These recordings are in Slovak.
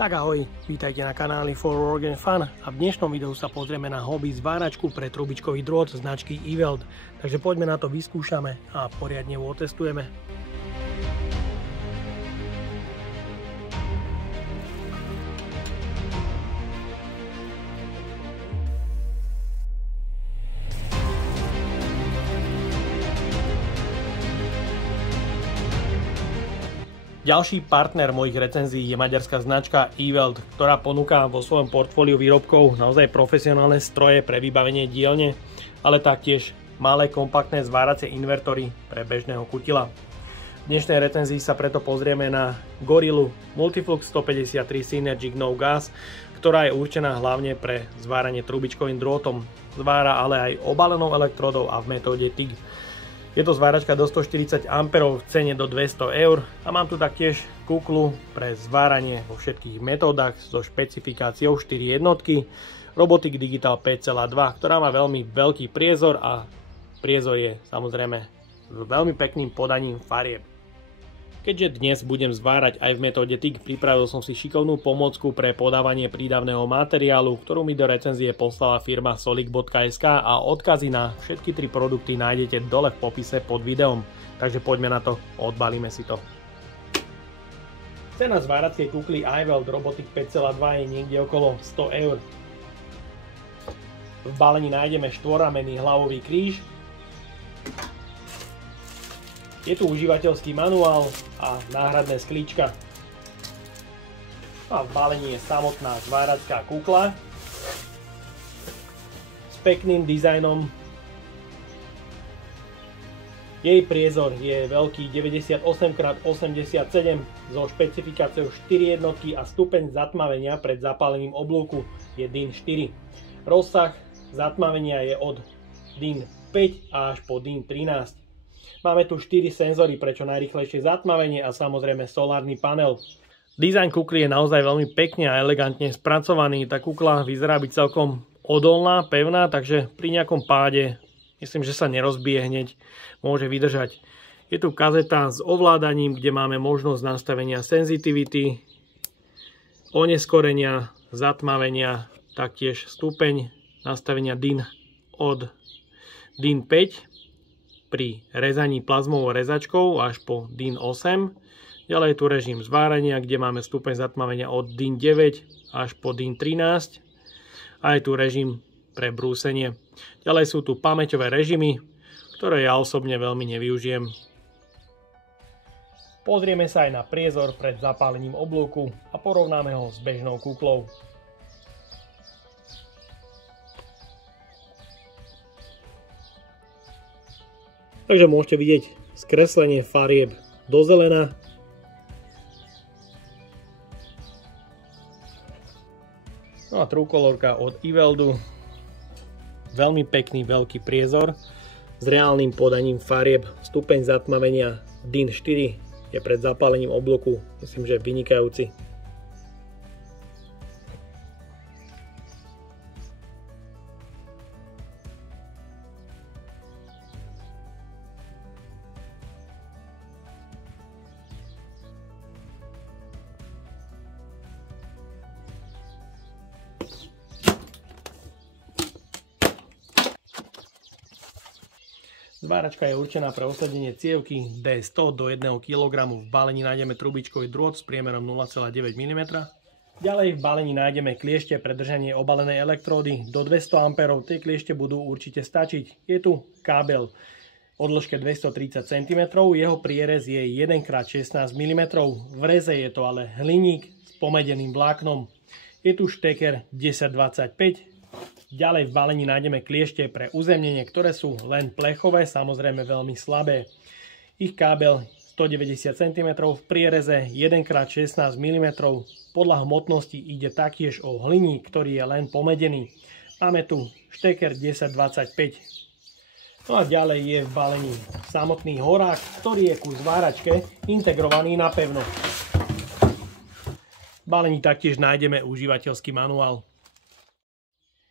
Tak ahoj, vítajte na kanáli For Work and Fun a v dnešnom videu sa pozrieme na hobby zváračku pre trubičkový drôt značky Eweld. Takže poďme na to, vyskúšame a poriadne ho otestujeme. Ďalší partner mojich recenzií je maďarská značka Eweld, ktorá ponúka vo svojom portfóliu výrobkov naozaj profesionálne stroje pre vybavenie dielne, ale taktiež malé kompaktné zváracie invertory pre bežného kutila. V dnešnej recenzii sa preto pozrieme na Gorillu Multiflux 153 Synergic No Gas, ktorá je určená hlavne pre zváranie trubičkovým drôtom. Zvára ale aj obalenou elektródou a v metóde TIG. Je to zváračka do 140 A v cene do 200 eur a mám tu taktiež kuklu pre zváranie vo všetkých metódach so špecifikáciou 4 jednotky Robotic Digital 5.2, ktorá má veľmi veľký priezor a priezor je samozrejme veľmi pekným podaním farieb. Keďže dnes budem zvárať aj v metóde TIG, pripravil som si šikovnú pomôcku pre podávanie prídavného materiálu, ktorú mi do recenzie poslala firma Solic.sk a odkazy na všetky 3 produkty nájdete dole v popise pod videom. Takže poďme na to, odbalíme si to. Cena zváracej kukly Eweld Robotic 5.2 je niekde okolo 100 eur. V balení nájdeme štvorramenný hlavový kríž. Je tu užívateľský manuál a náhradné sklíčka. A v balení je samotná zváračská kukla s pekným dizajnom. Jej priezor je veľký 98x87 so špecifikáciou 4 jednotky a stupeň zatmavenia pred zapálením oblúku je DIN 4. Rozsah zatmavenia je od DIN 5 až po DIN 13. Máme tu 4 senzory pre čo najrýchlejšie zatmavenie a samozrejme solárny panel. Dizajn kukly je naozaj veľmi pekne a elegantne spracovaný. Tá kukla vyzerá byť celkom odolná, pevná, takže pri nejakom páde myslím, že sa nerozbije hneď, môže vydržať. Je tu kazeta s ovládaním, kde máme možnosť nastavenia senzitivity, oneskorenia, zatmavenia, taktiež stupeň nastavenia DIN od DIN 5 pri rezaní plazmovou rezačkou až po DIN 8. Ďalej je tu režim zvárania, kde máme stupeň zatmavenia od DIN 9 až po DIN 13. A je tu režim pre brúsenie. Ďalej sú tu pamäťové režimy, ktoré ja osobne veľmi nevyužijem. Pozrieme sa aj na priezor pred zapálením oblúku a porovnáme ho s bežnou kuklou. Takže môžete vidieť skreslenie farieb do zelena. No a trúkolorka od Eweldu. Veľmi pekný veľký priezor s reálnym podaním farieb. Stupeň zatmavenia DIN 4 je pred zapálením oblúku, myslím, že vynikajúci. Zváračka je určená pre osadenie cievky D100 do 1 kg. V balení nájdeme trubičkový drôt s priemerom 0,9 mm. Ďalej v balení nájdeme kliešte pre držanie obalenej elektródy do 200 A. Tie kliešte budú určite stačiť. Je tu kábel o dĺžke 230 cm. Jeho prierez je 1x16 mm. V reze je to ale hliník s pomedeným vláknom. Je tu šteker 1025. Ďalej v balení nájdeme kliešte pre uzemnenie, ktoré sú len plechové, samozrejme veľmi slabé. Ich kábel 190 cm, v priereze 1x16 mm. Podľa hmotnosti ide taktiež o hliník, ktorý je len pomedený. Máme tu šteker 1025. No a ďalej je v balení samotný horák, ktorý je ku zváračke integrovaný napevno. V balení taktiež nájdeme užívateľský manuál.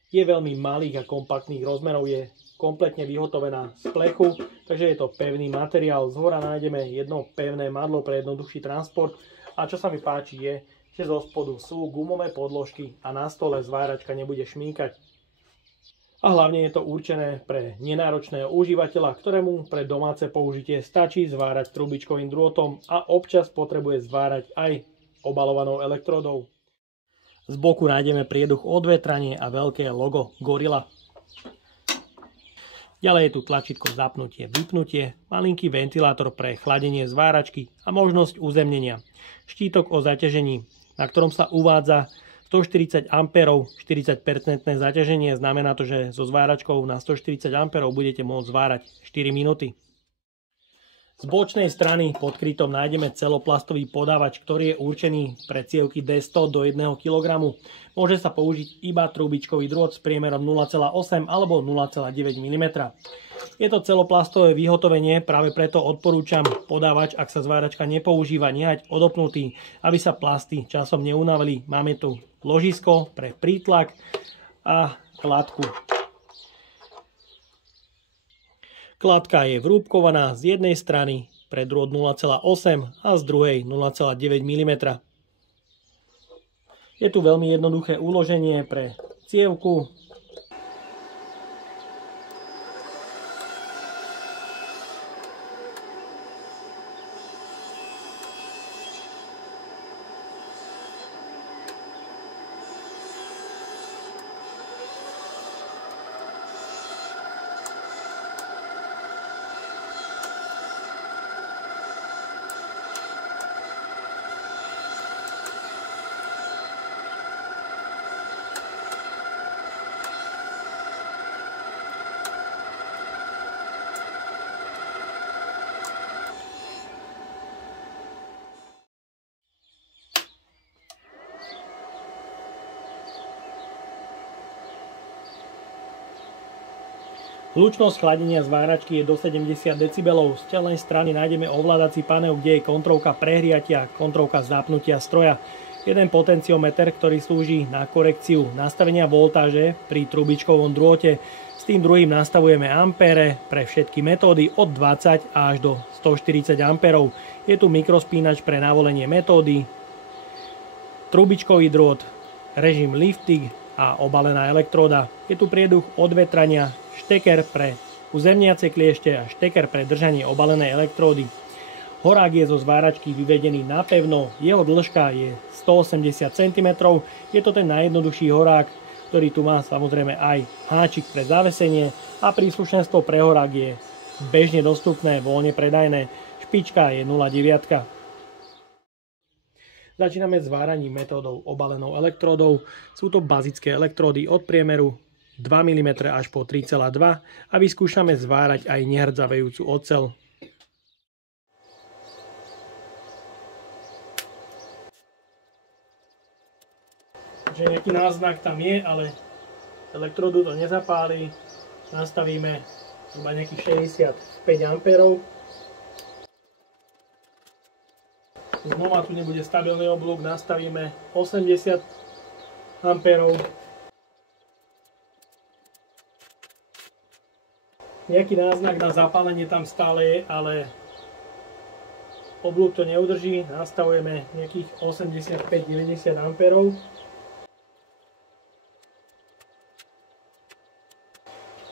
Je veľmi malých a kompaktných rozmerov, je kompletne vyhotovená z plechu, takže je to pevný materiál. Zhora nájdeme jedno pevné madlo pre jednoduchší transport a čo sa mi páči je, že zo spodu sú gumové podložky a na stole zváračka nebude šmýkať. A hlavne je to určené pre nenáročného užívateľa, ktorému pre domáce použitie stačí zvárať trubičkovým drôtom a občas potrebuje zvárať aj obalovanou elektródou. Z boku nájdeme prieduch odvetranie a veľké logo Gorilla. Ďalej je tu tlačítko zapnutie, vypnutie, malinký ventilátor pre chladenie zváračky a možnosť uzemnenia. Štítok o zaťažení, na ktorom sa uvádza 140 A, 40% zaťaženie, znamená to, že so zváračkou na 140 A budete môcť zvárať 4 minúty. Z bočnej strany pod krytom nájdeme celoplastový podávač, ktorý je určený pre cievky D100 do 1 kg. Môže sa použiť iba trubičkový drôt s priemerom 0,8 alebo 0,9 mm. Je to celoplastové vyhotovenie, práve preto odporúčam podávač, ak sa zváračka nepoužíva, nehať odopnutý, aby sa plasty časom neunavili. Máme tu ložisko pre prítlak a kladku. Kladka je vrúbkovaná z jednej strany pre drôt 0,8 a z druhej 0,9 mm. Je tu veľmi jednoduché uloženie pre cievku. Hlučnosť chladenia zváračky je do 70 decibelov. Z telnej strany nájdeme ovládací panel, kde je kontrolka prehriatia, kontrolka zapnutia stroja. Jeden potenciometer, ktorý slúži na korekciu nastavenia voltáže pri trubičkovom drôte. S tým druhým nastavujeme ampére pre všetky metódy od 20 až do 140 amperov. Je tu mikrospínač pre navolenie metódy, trubičkový drôt, režim lifting a obalená elektróda. Je tu prieduch odvetrania, šteker pre uzemniace kliešte a šteker pre držanie obalenej elektródy. Horák je zo zváračky vyvedený napevno, jeho dĺžka je 180 cm. Je to ten najjednoduchší horák, ktorý tu má samozrejme aj háčik pre zavesenie a príslušenstvo pre horák je bežne dostupné, voľne predajné. Špička je 0,9. Začíname s váraním metódou obalenou elektródou. Sú to bazické elektródy od priemeru 2 mm až po 3,2 a vyskúšame zvárať aj nehrdzavejúcu oceľ. Že nejaký náznak tam je, ale elektródu to nezapáli. Nastavíme iba nejakých 65 A. Znova tu nebude stabilný oblúk, nastavíme 80 A. Nejaký náznak na zapálenie tam stále je, ale oblúk to neudrží. Nastavujeme nejakých 85-90 A.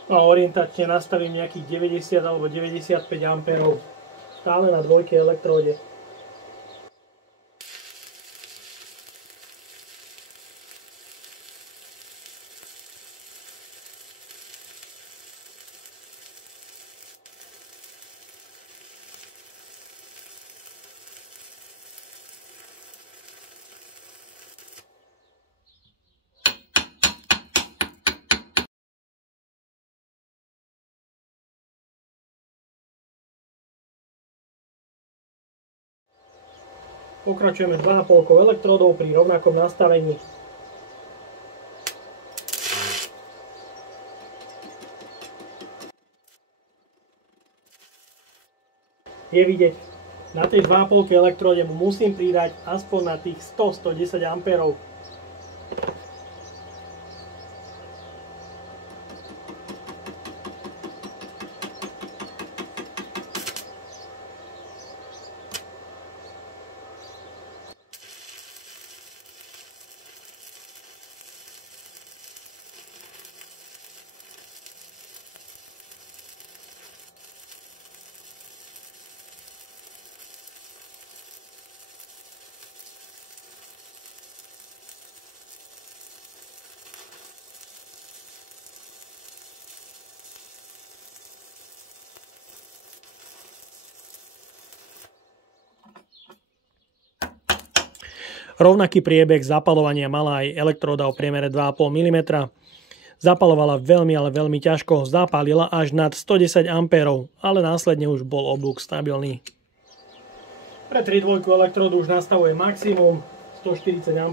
No a orientačne nastavím nejakých 90 alebo 95 A. Stále na dvojke elektróde. Pokračujeme 2,5 elektródov pri rovnakom nastavení. Je vidieť, na tej 2,5 elektróde mu musím pridať aspoň na tých 100-110 A. Rovnaký priebeh zapaľovania mala aj elektróda o priemere 2,5 mm. Zapalovala veľmi, ale veľmi ťažko, zapálila až nad 110 A, ale následne už bol oblúk stabilný. Pre 3.2 elektródu už nastavuje maximum 140 A.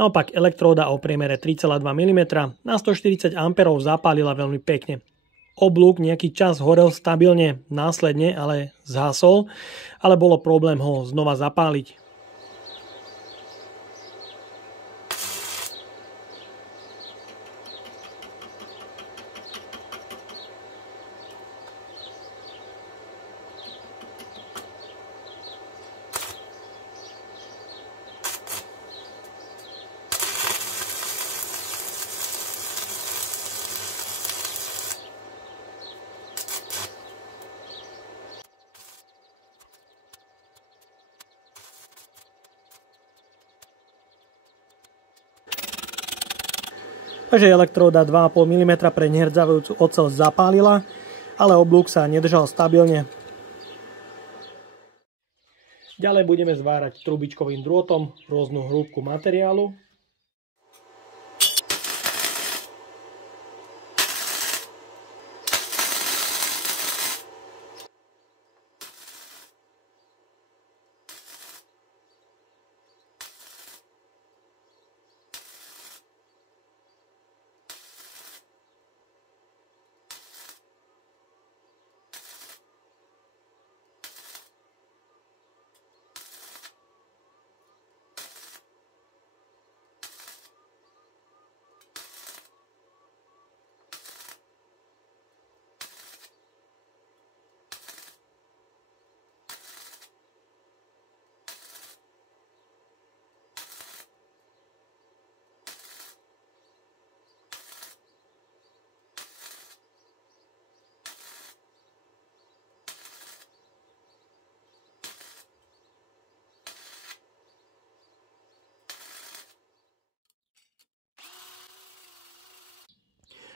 Naopak elektróda o priemere 3,2 mm na 140 A zapálila veľmi pekne. Oblúk nejaký čas horel stabilne, následne ale zhasol, ale bolo problém ho znova zapáliť. Takže elektróda 2,5 mm pre nehrdzavujúcu oceľ zapálila, ale oblúk sa nedržal stabilne. Ďalej budeme zvárať trubičkovým drôtom rôznu hrúbku materiálu.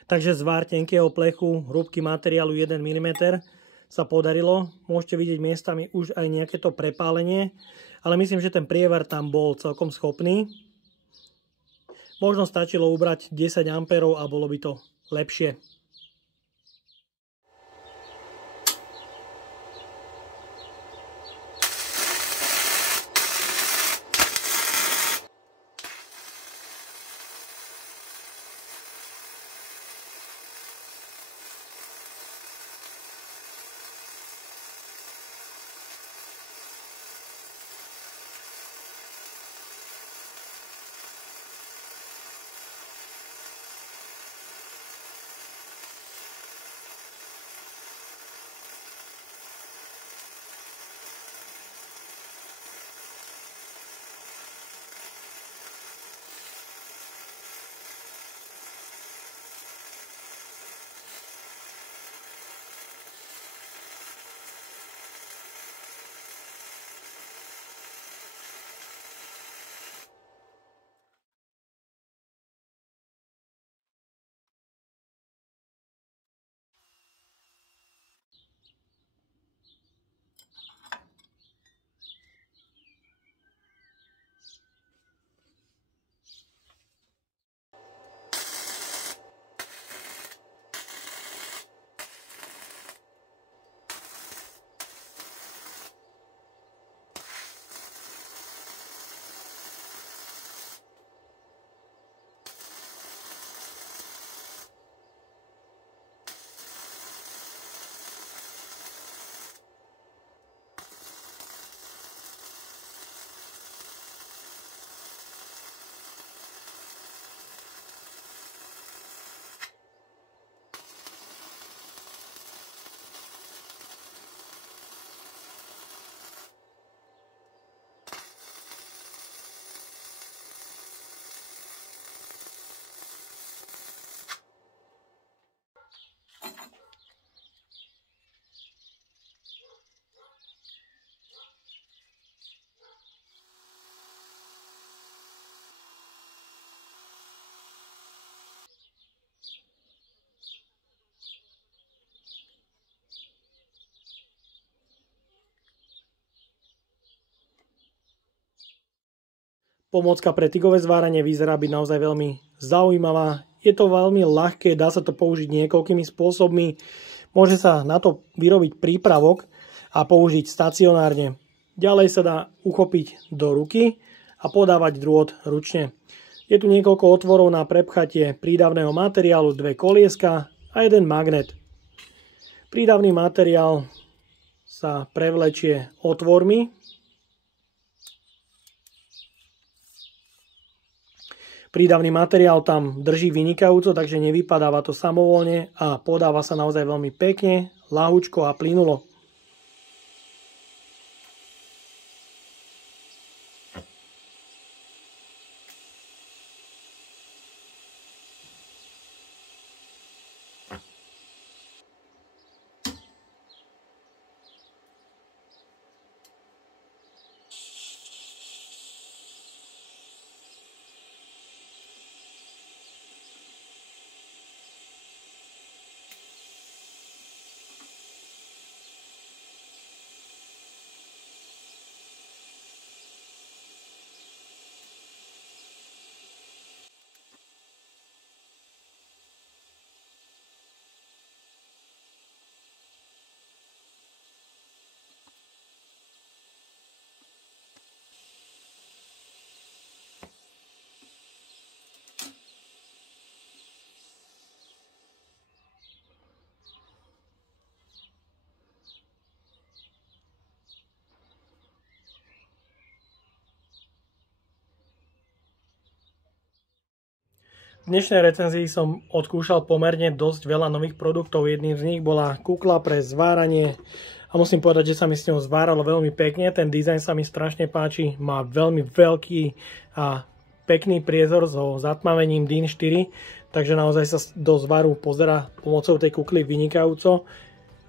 Takže zvár tenkého plechu, hrúbky materiálu 1 mm sa podarilo. Môžete vidieť miestami už aj nejaké to prepálenie, ale myslím, že ten prievar tam bol celkom schopný. Možno stačilo ubrať 10 A a bolo by to lepšie. Pomôcka pre tygové zváranie vyzerá byť naozaj veľmi zaujímavá. Je to veľmi ľahké, dá sa to použiť niekoľkými spôsobmi. Môže sa na to vyrobiť prípravok a použiť stacionárne. Ďalej sa dá uchopiť do ruky a podávať drôt ručne. Je tu niekoľko otvorov na prepchatie prídavného materiálu, 2 kolieska a 1 magnet. Prídavný materiál sa prevlečie otvormi. Prídavný materiál tam drží vynikajúco, takže nevypadáva to samovolne a podáva sa naozaj veľmi pekne, ľahučko a plynulo. V dnešnej recenzii som odkúšal pomerne dosť veľa nových produktov. Jedným z nich bola kukla pre zváranie a musím povedať, že sa mi s ňou zváralo veľmi pekne. Ten dizajn sa mi strašne páči, má veľmi veľký a pekný priezor so zatmavením DIN 4, takže naozaj sa do zvaru pozerá pomocou tej kukly vynikajúco.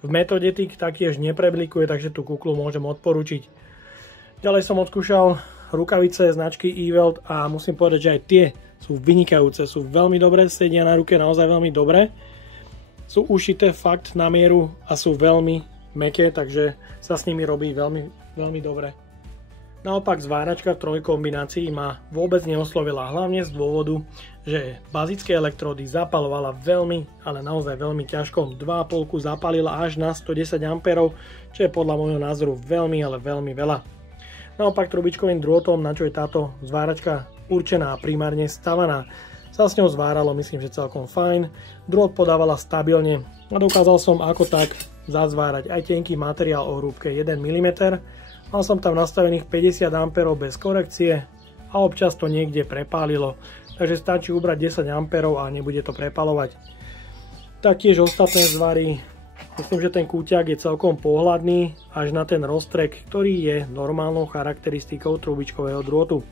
V Methodetik taktiež nepreblikuje, takže tú kuklu môžem odporučiť. Ďalej som odskúšal rukavice značky Eweld a musím povedať, že aj tie sú vynikajúce, sú veľmi dobré, sedia na ruke naozaj veľmi dobre. Sú ušité fakt na mieru a sú veľmi mäkké, takže sa s nimi robí veľmi dobre. Naopak zváračka v trojkombinácii ma vôbec neoslovila, hlavne z dôvodu, že bazické elektródy zapalovala veľmi, ale naozaj veľmi ťažko. 2,5 zapálila až na 110 A, čo je podľa môjho názoru veľmi, ale veľmi veľa. Naopak trubičkovým drôtom, na čo je táto zváračka určená a primárne stavaná, sa s ňou zváralo, myslím, že celkom fajn. Drôt podávala stabilne a dokázal som ako tak zazvárať aj tenký materiál o hrúbke 1 mm. Mal som tam nastavených 50 A bez korekcie a občas to niekde prepálilo, takže stačí ubrať 10 A a nebude to prepalovať. Taktiež ostatné zvary, myslím, že ten kúťak je celkom pohľadný až na ten roztrek, ktorý je normálnou charakteristikou trubičkového drôtu.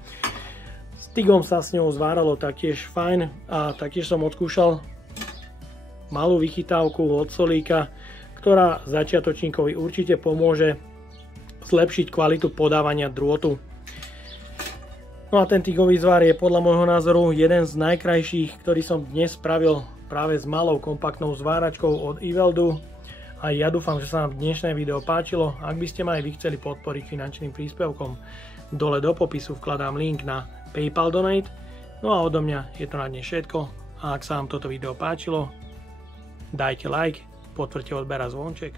S tygom sa s ňou zváralo taktiež fajn a taktiež som odskúšal malú vychytávku od Solíka, ktorá začiatočníkovi určite pomôže zlepšiť kvalitu podávania drôtu. No a ten tygový zvar je podľa môjho názoru jeden z najkrajších, ktorý som dnes spravil práve s malou kompaktnou zváračkou od Eweldu. A ja dúfam, že sa vám dnešné video páčilo. Ak by ste ma aj vy chceli podporiť finančným príspevkom, dole do popisu vkladám link na PayPal Donate. No a odo mňa je to na dnes všetko. A ak sa vám toto video páčilo, dajte like, potvrďte odber a zvonček.